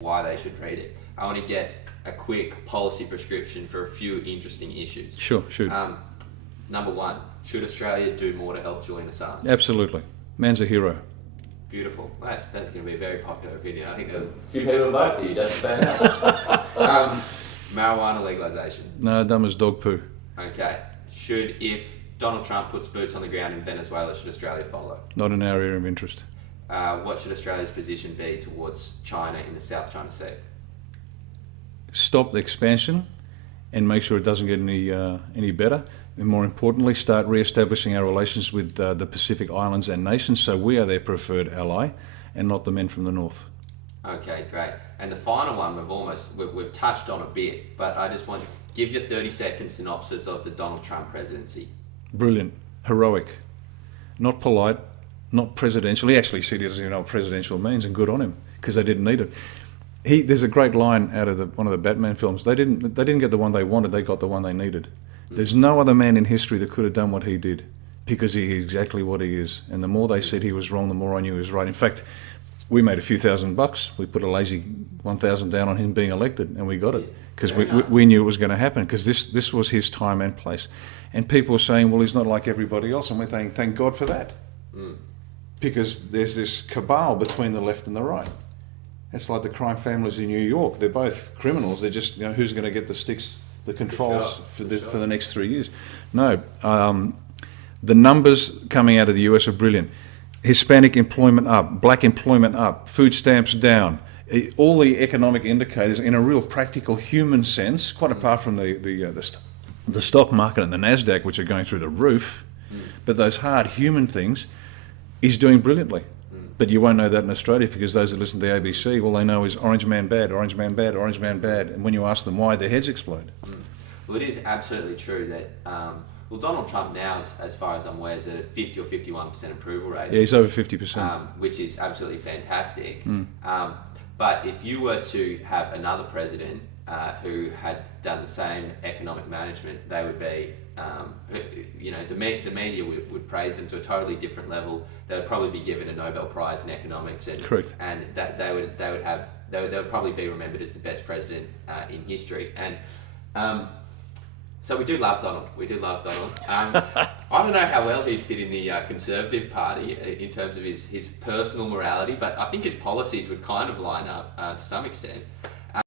why they should read it. I want to get a quick policy prescription for a few interesting issues. Sure, shoot. Number one, should Australia do more to help Julian Assange? Absolutely. Man's a hero. Beautiful. That's going to be a very popular opinion. I think there's a few people who vote for you just to say that. Marijuana legalisation. No, dumb as dog poo. Okay. If Donald Trump puts boots on the ground in Venezuela, should Australia follow? Not in our area of interest. What should Australia's position be towards China in the South China Sea? Stop the expansion and make sure it doesn't get any better. And more importantly, start re-establishing our relations with the Pacific Islands and nations, so we are their preferred ally and not the men from the north. Okay, great. And the final one we've touched on a bit, but I just want to give you a 30-second synopsis of the Donald Trump presidency. Brilliant, heroic, not polite, not presidential. He actually said he doesn't even know what presidential means, and good on him, because they didn't need it. There's a great line out of one of the Batman films. They didn't get the one they wanted, they got the one they needed. There's no other man in history that could have done what he did, because he is exactly what he is. And the more they said he was wrong, the more I knew he was right. In fact, we made a few $1,000. We put a lazy 1,000 down on him being elected, and we got it because we knew it was going to happen, because this was his time and place. And people were saying, well, he's not like everybody else, and we're saying, thank God for that, because there's this cabal between the left and the right. It's like the crime families in New York. They're both criminals. They're just, who's going to get the sticks, the controls for the next 3 years. No, the numbers coming out of the US are brilliant. Hispanic employment up, black employment up, food stamps down, all the economic indicators in a real practical human sense, quite apart from the stock market and the NASDAQ, which are going through the roof, but those hard human things, he's doing brilliantly. But you won't know that in Australia, because those that listen to the ABC, all they know is orange man bad, orange man bad, orange man bad. And when you ask them why, their heads explode. Well, it is absolutely true that, Donald Trump now, as far as I'm aware, is at a 50 or 51% approval rating. Yeah, he's over 50%. Which is absolutely fantastic. But if you were to have another president who had done the same economic management, they would be, the media would praise them to a totally different level. They would probably be given a Nobel Prize in economics, and correct. And that they would probably be remembered as the best president in history. And so we do love Donald. I don't know how well he'd fit in the Conservative Party in terms of his personal morality, but I think his policies would kind of line up to some extent.